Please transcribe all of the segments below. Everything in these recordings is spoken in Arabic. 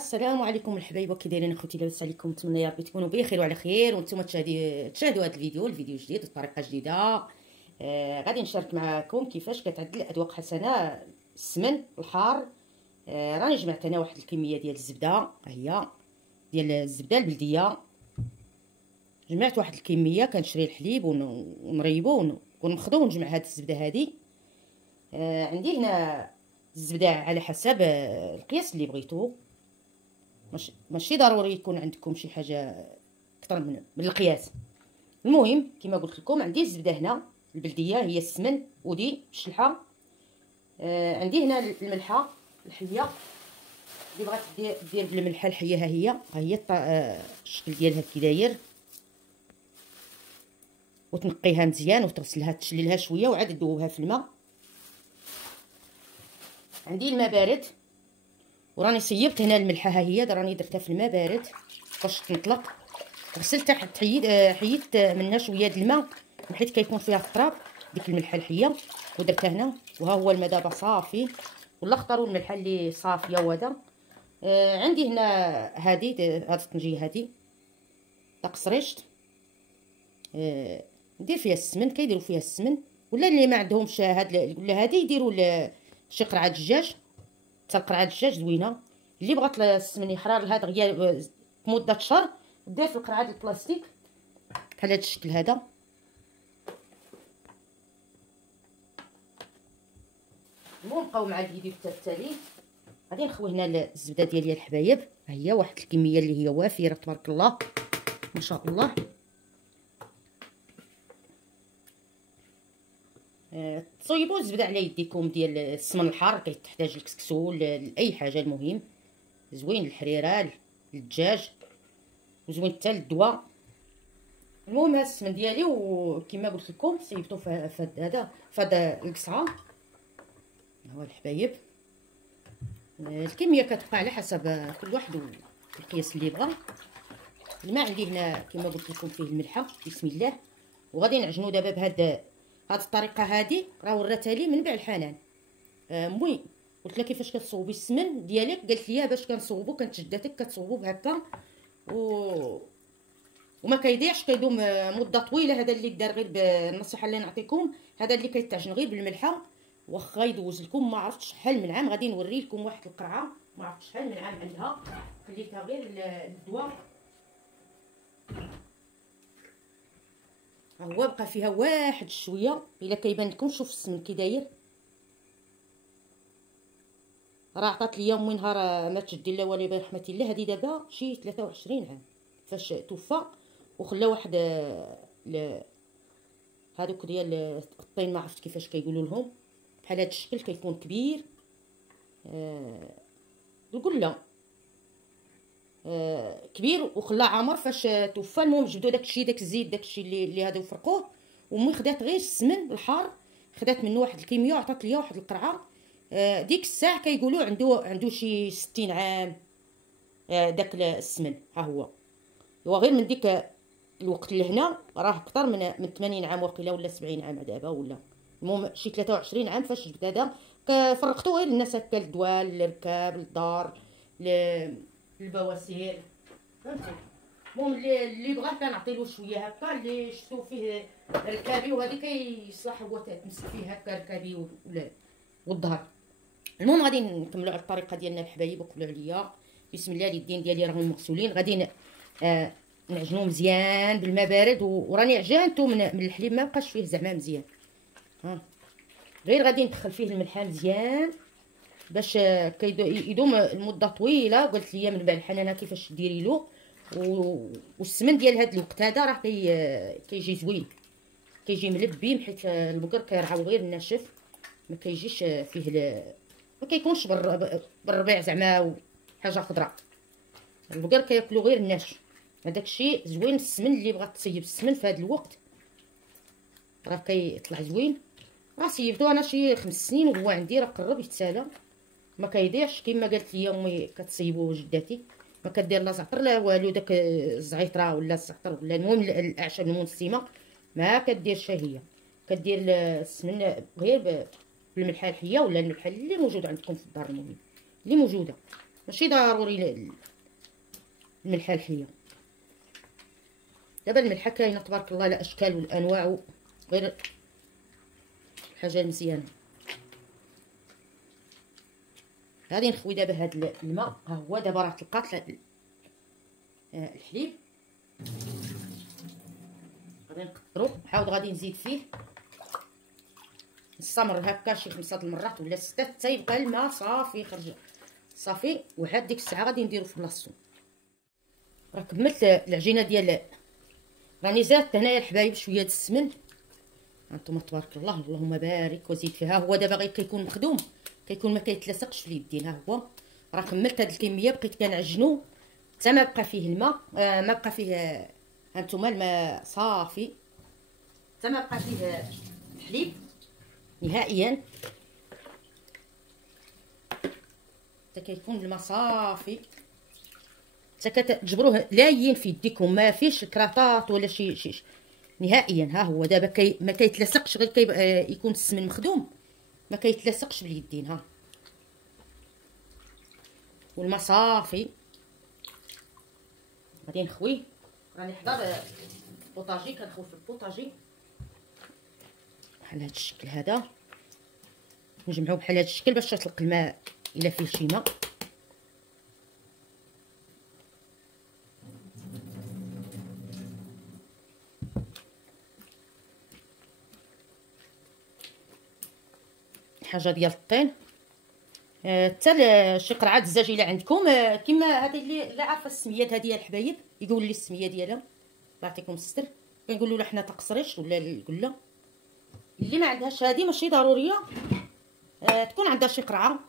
السلام عليكم الحبايب، كي دايرين اخوتي؟ لاباس عليكم؟ نتمنى يا ربي تكونوا بخير وعلى خير وانتم تشاهدوا هذا الفيديو جديد بطريقه جديده. غادي نشارك معكم كيفاش كتعدل اذواق حسنه السمن الحار. راني جمعت انا واحد الكميه ديال الزبده، ها هي ديال الزبده البلديه. جمعت واحد الكميه، كنشري الحليب ونريبو ونخضو ونجمع هاد الزبده هادي. عندي هنا الزبده على حسب القياس اللي بغيتو، ماشي ضروري يكون عندكم شي حاجه اكثر من القياس. المهم كما قلت لكم عندي الزبده هنا البلديه، هي السمن ودي الشلحه. عندي هنا الملحه الحيه اللي بغات دير بالملحه الحيه، ها هي الشكل ديالها كي داير. وتنقيها مزيان وتغسلها تشللها شويه وعاد تذوبها في الماء. عندي الماء بارد وراني صيبت هنا الملحه، ها هي راني درتها في الماء بارد باش تنطلق. غسلتها حتى حيدت منها شويه د الماء حيت كيكون فيها التراب ديك الملحه الحيه، ودرتها هنا. وها هو الماء دابا صافي، ولا اختاروا الملحه اللي صافيه. وهذا عندي هنا هاد الطنجيه هادي قصريشت. ندير فيها السمن، كيديروا فيها السمن، ولا اللي ما عندهمش هاد ولا هادي يديروا شي قرعه دجاج. حتى القرعه دجاج زوينه. اللي بغات السمن يحرر لها دغيا مده شهر دير في القرعه ديال البلاستيك بحال هذا الشكل هذا. المهم بقاو مع الفيديو حتى التالي. غادي نخوي هنا الزبده ديالي الحبايب، ها هي واحد الكميه اللي هي وافره تبارك الله ما شاء الله. تصويبوا الزبده على يديكم ديال السمن الحار، كيتحتاج الكسكسو لاي حاجه. المهم زوين الحريره للدجاج وزوين حتى للدواء. المهم هذا السمن ديالي وكما قلت لكم صيبته في هذا القصعه. هو الحبايب الكميه كتبقى على حسب كل واحد والقياس اللي بغا. الماء عندي هنا كما قلت لكم فيه الملحه، بسم الله. وغادي نعجنو دابا بهاد الطريقه هادي، راه وراتها لي من بعد الحنان. المهم قلت لها كيفاش كتصوبي السمن ديالك، قالت لي باش كنصوبو كنتشداتك كتصوبو بهكا وما كيضيعش، كيدوم مده طويله. هذا اللي دار غير بالنصيحه اللي نعطيكم، هذا اللي كيتعجن غير بالملحه. واخا يدوز لكم ما عرفتش شحال من عام، غادي نوري لكم واحد القرعه ما عرفتش شحال من عام عندها، خليتها غير للدواء. ها هو بقى فيها واحد شويه، الا كيبان لكم شوف السمن كي داير. راه عطات لي امي نهار ما تشدي الله والي برحمه الله، هذه دابا شي 23 عام فاش توفى. وخلى واحد هادوك ديال الطين ما عرفت كيفاش كيقولوا لهم، بحال هذا الشكل كيكون كبير. القله كبير وخلاه عامر فاش توفى. المهم جبدوا داك الزيت داك اللي هادو فرقوه. وامي خدات غير السمن الحار، خدات منه واحد الكميه وعطات ليا واحد القرعه. ديك الساعه كيقولوا عنده شي 60 عام داك السمن. ها هو غير من ديك الوقت لهنا راه اكثر من 80 عام وقيله، ولا 70 عام دابا، ولا المهم شي 23 عام فاش جبت هذا. فرقتو غير الناس هكا للدوال للركاب للدار للبواسير، فهمتي. المهم اللي بغا كنعطيلو شويه هكا، اللي شفتو فيه ركابي وهذه كيصلح هو تمسك فيه هكا ركابي والظهر. المهم غادي نكملوا على الطريقه ديالنا الحبايب، وقبلوا عليا. بسم الله. اليدين ديالي راهم مغسولين، غادي نعجنو مزيان بالماء بارد. وراني عجنتو من الحليب ما بقاش فيه زعما مزيان. ها غير غادي ندخل فيه الملحه مزيان باش يدوم المده طويله. قلت لي من بعد الحنانه كيفاش ديري له. والسمن ديال هذا الوقت هذا راه كيجي زوين، كيجي ملبي، حيت البقر كيرعاو غير الناشف، ما كيجيش فيه ما كيكونش بالربيع زعما حاجه خضراء. البقر كياكلوا غير الناشف. هذاك الشيء زوين. السمن اللي بغات تصيب السمن في هذا الوقت راه كيطلع زوين. راه صيبتو انا شي 5 سنين وهو عندي راه قرب يتسالى، ما كيضيعش كما قالت لي امي كتصيبو جداتي. ما كدير لا زعتر لا والو، داك الزعيطره ولا الزعتر ولا المهم الاعشاب المنسمه ما كديرش هي. كدير السمن غير بالملحه الحيه ولا الملحه اللي موجوده عندكم في الدار، المهم اللي موجوده. ماشي ضروري الملحه الحيه. دابا الملحه كاينه تبارك الله على اشكال والانواع، غير حاجه مزيانه. غادي نخوي دابا هاد الماء، ها هو دابا راه طلقات الحليب. غادي نقطرو، عاود غادي نزيد فيه، نستمر هكا شي 5 المرات ولا 6 حتى يبقى الماء صافي يخرج صافي. وعاد ديك الساعه غادي نديرو في بلاصتو. راه كملت العجينه ديال، راني زادت هنايا الحبايب شويه د السمن، هانتوما تبارك الله اللهم بارك وزيد فيها. هو دابا غير كيكون مخدوم، كيكون ما كيتلصقش في اليدين. ها هو راه كملت هاد الكميه، بقيت كنعجنو حتى ما بقى فيه الماء، ما بقى فيه، هانتوما الماء صافي، حتى ما بقى فيه الحليب نهائيا، حتى كيكون الماء صافي، حتى كتجبروه لاين في يديكم، ما فيش كراطات ولا شي نهائيا. ها هو دابا ما كيتلصقش، غير يكون السمن مخدوم ما كيتلصقش باليدين. ها والماء صافي. غادي نخويه، راني حضر البوطاجي، كنخوي في البوطاجي بحال هاد الشكل هذا، نجمعوه بحال هاد الشكل باش تطلق الماء الا فيه شي ماء. حاجه ديال الطين، حتى شي قرعه الزاج الا عندكم، كما هذه اللي لا عارفه السميات هذه الحبايب يقول لي السميه ديالها، الله يعطيكم الستر. كنقولوا له حنا تقصريش ولا القله. اللي ما عندهاش هذه ماشي ضروريه تكون عندها شي قرعه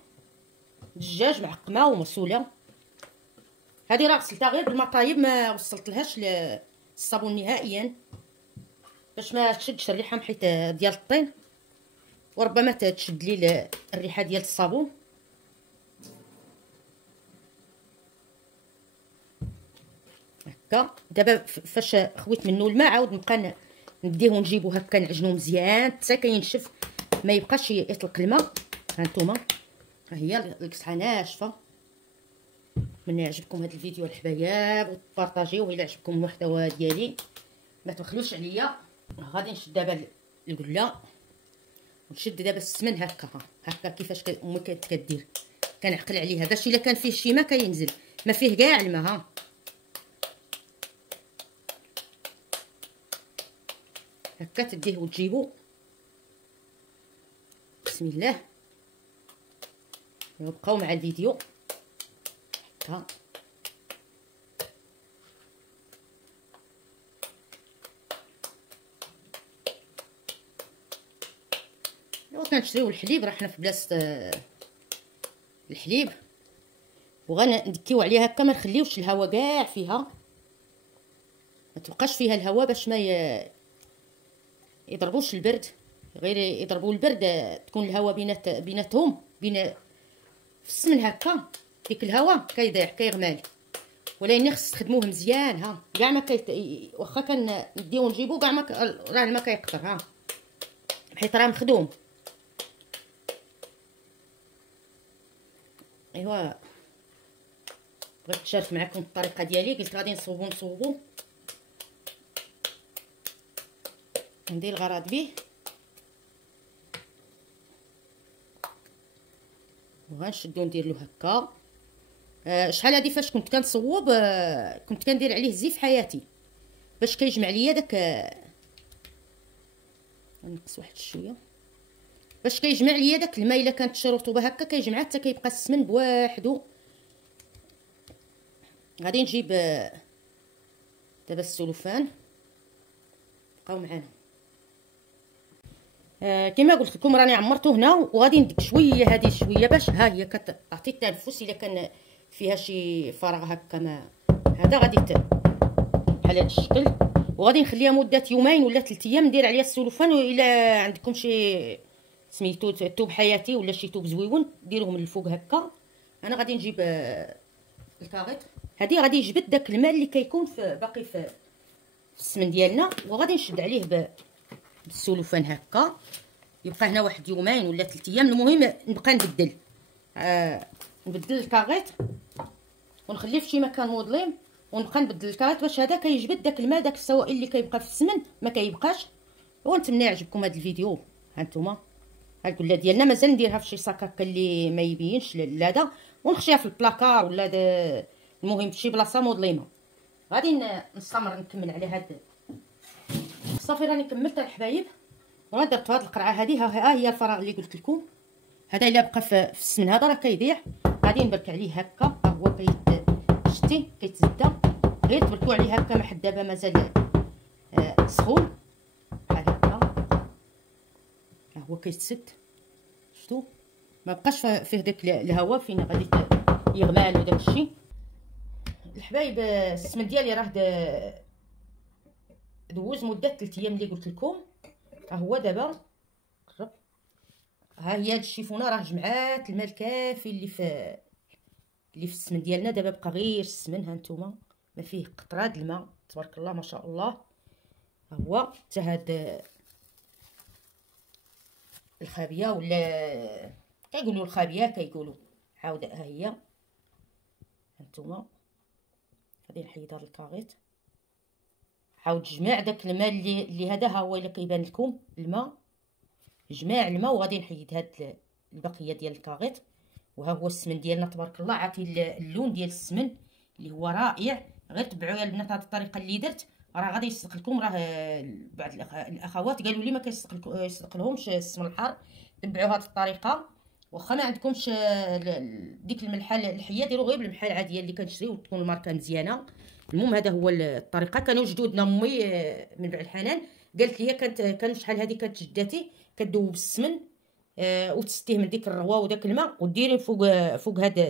دجاج معقمه ومغسوله. هذه راه غسلتها غير بالماء طايب، ما وصلتلهاش الصابون نهائيا باش ما تشدش الريحه حيت ديال الطين، وربما تشد لي الريحه ديال الصابون. هكا دابا فاش خويت منه الماء عاود نبقى نديه ونجيبو هكا نعجنو مزيان حتى كينشف، ما يبقاش يطلق الماء. هانتوما ها هي القصعه ناشفه. من يعجبكم هذا الفيديو الحبايب وتبارطاجيوه الى عجبكم المحتوى ديالي، ما تبخلوش عليا. غادي نشد دابا القله ونشد دابا السمن هكا، هكا كيفاش امي كانت كدير، كنعقل عليها باش الا كان فيه شي ماء كينزل، ما فيه كاع الماء. ها هكا تديه وتجيبو، بسم الله. بقاو مع الفيديو هكا. كنشريو الحليب، راه حنا في بلاصه الحليب، وغندكيو عليها هكا، ما نخليوش الهواء كاع فيها، ما تبقاش فيها الهواء باش ما يضربوش البرد، غير يضربوا البرد تكون الهواء بيناتهم في السمن هكا، ديك الهواء كيضيع كيغمال. ولكن خص تخدموه مزيان. ها كاع ما واخا كنديو نجيبو كاع ما راه الماء كيقطر، ها حيت راه مخدوم. ايوا بغيت نشارك معكم الطريقه ديالي، قلت غادي نصوبو ندير الغرض به، وغنشدو ندير له هكا. شحال هادي فاش كنت كنصوب كنت كندير عليه الزيت في حياتي باش كيجمع ليا داك، نقص واحد شويه باش كيجمع ليا داك الماء. الا كانت شي رطوبه هكا كيجمع حتى كيبقى السمن بوحدو. غادي نجيب دابا السلوفان، بقاو معنا. كما قلت لكم راني عمرته هنا، وغادي ندك شويه هذه شويه باش ها هي كتعطي التنفس. الا كان فيها شي فراغ هكا ما هذا غادي بحال هذا الشكل، وغادي نخليها مده يومين ولا 3 ايام. ندير عليها السلوفان، والا عندكم شي سميتو توب حياتي ولا شي توب زويون ديروه من الفوق هكا. انا غادي نجيب الكاغيط هذه، غادي يجبد داك الماء اللي كيكون باقي في السمن ديالنا، وغادي نشد عليه بالسلوفان هكا. يبقى هنا واحد يومين ولا 3 ايام. المهم نبقى نبدل الكاغيط ونخليه في شي مكان مظلم، ونبقى نبدل الكرات باش هذا كيجبد داك الماء، داك السوائل اللي كيبقى في السمن ما كيبقاش. ونتمنى يعجبكم هذا الفيديو. ها نتوما ها الكله ديالنا مازال نديرها في شي صاك هكا اللي ما يبينش لهذا، ونخشيها في البلاكار ولا المهم في شي بلاصه مظلمه. غادي نستمر نكمل على هاد. صافي راني كملت الحبايب، ودرت هاد القرعه هذه. ها هي الفراغ اللي قلت لكم، هذا الا بقى في السمن هذا راه كيضيع. غادي نبرك عليه هكا، ها هو شتي كيتزدى، غير تبركوا عليه هكا ما حد دابا مازال سخون بحال هكا. ها هو كيتسد، شفتوا ما بقاش فيه داك الهواء فين غادي يغمال وداك الشيء. الحبايب السمن ديالي راه دوز مده 3 ايام اللي قلت لكم. ها هو دابا قرب، ها هي هاد الشيفونه راه جمعات الماء الكافي اللي في السمن ديالنا. دابا بقى غير السمن، ها نتوما ما فيه قطره د الماء، تبارك الله ما شاء الله. ها هو حتى هاد الخابيه ولا كيقولوا الخابيه كيقولوا عاود. ها هي هانتوما غادي نحيد هاد الكاغيط، عاود جمع داك الماء اللي هذا ها هو الا كيبان لكم الماء، جماع الماء. وغادي نحيد هاد البقيه ديال الكاغيط. وها هو السمن ديالنا تبارك الله، عاطي اللون ديال السمن اللي هو رائع. غير تبعوا يا البنات هاد الطريقه اللي درت، راه غادي يصدق لكم. راه بعض الاخوات قالوا لي ما كيصدق لهمش السمن الحار. تبعوا هاد الطريقه، واخا ما عندكمش ديك الملحه الحيه ديروا غير بالملحه العاديه اللي كنشريو، تكون الماركه مزيانه. المهم هذا هو الطريقه. كانوا جدودنا امي من بعد الحنان قالت لي كانوا شحال هذه كانت جداتي كدوب السمن وتستيه من ديك الروا وداك الماء، وديري فوق هذا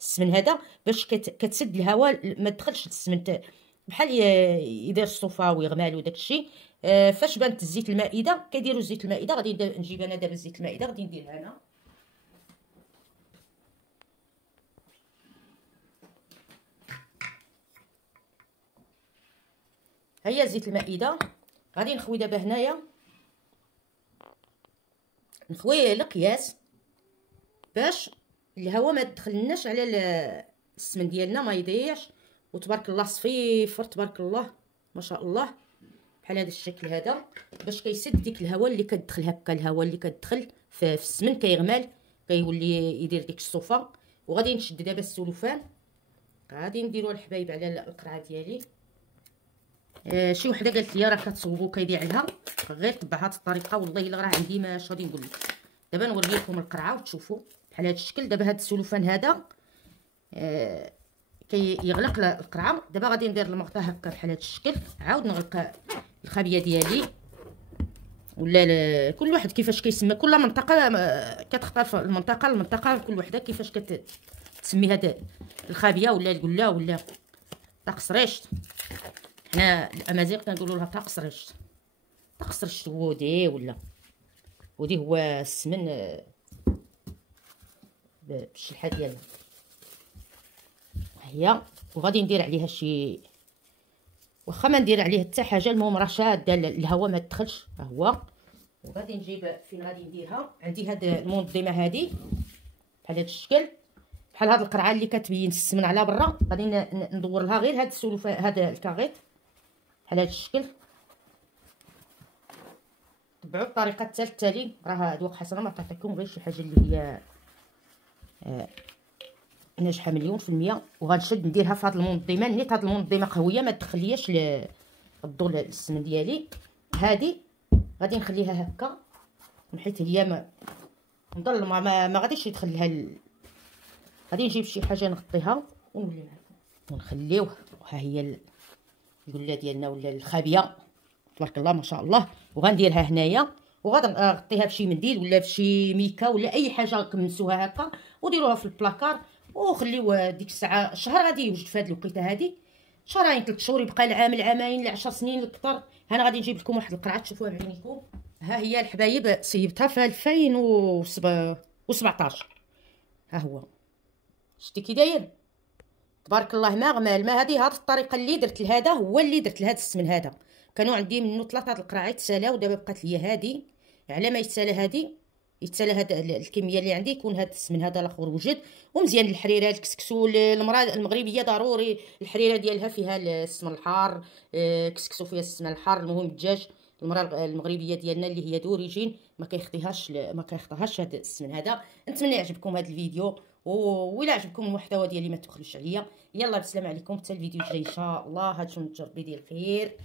السمن هذا باش كتسد الهواء ما تدخلش السمن بحال يدير الصوفا ويغمال وداك الشيء. فاش بانت الزيت المائده كيديروا زيت المائده. غادي نجيب انا دابا زيت المائده، غادي نديرها انا. هيا زيت المائده غادي نخوي دابا هنايا، نخوي القياس باش الهواء ما يدخلناش على السمن ديالنا ما يضيعش. وتبارك الله صفيفر تبارك الله ما شاء الله بحال هذا الشكل هذا، باش كيسد ديك الهواء اللي كتدخل هكا. الهواء اللي كتدخل في السمن كيغمال كيولي يدير ديك الصوفه. وغادي نشد دابا السلوفان، غادي نديرو الحبايب على القرعه ديالي. شي وحده قالت لي راه كتصوبو كيضيع لها، غير تبع هاد الطريقه. والله الا راه عندي ما غادي نقول لك. دابا نوري لكم القرعه وتشوفوا بحال هاد الشكل. دابا هاد السلوفان هذا كيغلق القرعه. دابا غادي ندير المغطى هكا بحال هاد الشكل، عاود نغلق الخابيه ديالي. ولا كل واحد كيفاش كيسمى، كل منطقه كتختلف المنطقه المنطقه، كل وحده كيفاش كتسمي هاد الخابيه ولا القله ولا طاقصريشت. حنا الامازيغ كنقولوا لها طاقصريشت. طاقصريشت ودي ولا ودي هو السمن بالشلحه ديالنا هي. وغادي ندير عليها شي، واخا ما ندير عليها حتى حاجه، المهم راه شاده الهواء ما تدخلش. ها هو. وغادي نجيب فين غادي نديرها. عندي هاد المنظمه هادي بحال هاد الشكل، بحال هاد القرعه اللي كتبين السمن على برا. غادي ندور لها غير هاد السلوفه هذا الكاغيط بحال هاد الشكل. تبعوا الطريقه حتى التالي. راه ذوق حسنه ما عطيتكم غير شي حاجه اللي هي ناجحه 100%. وغنشد نديرها في هاد المنظمه. نيت هاد المنظمه قويه ما تدخلياش الضوء للسمن ديالي. هادي غادي نخليها هكا، حيت هي مظلمه ما غاديش يدخل لها غادي نجيب شي حاجه نغطيها ونولي معكم ونخليوه. ها هي القله ديالنا ولا الخابيه تبارك الله ما شاء الله. وغنديرها هنايا، وغادي نغطيها بشي منديل ولا بشي ميكا ولا اي حاجه كمسوها هكا، وديروها في البلاكار وخليوه ديك الساعه. شهر غادي يوجد في هذه الوقيته هذه، شهرين 3 شهور، يبقى العام العامين ل10 سنين الكثر. انا غادي نجيب لكم واحد القرعه تشوفوها بعينيكم. ها هي الحبايب صيبتها في 2017. ها هو شتي كي داير تبارك الله ما غمال ما. هذه الطريقه اللي درت لهذا هو اللي درت لهذا السمن هذا. كانوا عندي منه 3 القراعات تسالاو، ودابا بقات لي هذه. على ما يتسالى هذه يتسالى هاد الكميه اللي عندي، يكون هاد السمن هذا الاخر وجد. ومزيان الحريره الكسكسو المراه المغربيه ضروري الحريره ديالها فيها السمن الحار، كسكسو فيها السمن الحار. المهم الدجاج المراه المغربيه ديالنا اللي هي دوريجين ما كيخطيهاش هاد السمن هذا. نتمنى يعجبكم هاد الفيديو، وإلا عجبكم المحتوى ديالي ما تبخلوش عليا. يلا بسلام عليكم، حتى الفيديو الجاي ان شاء الله. هادشي من ربي ديال الخير.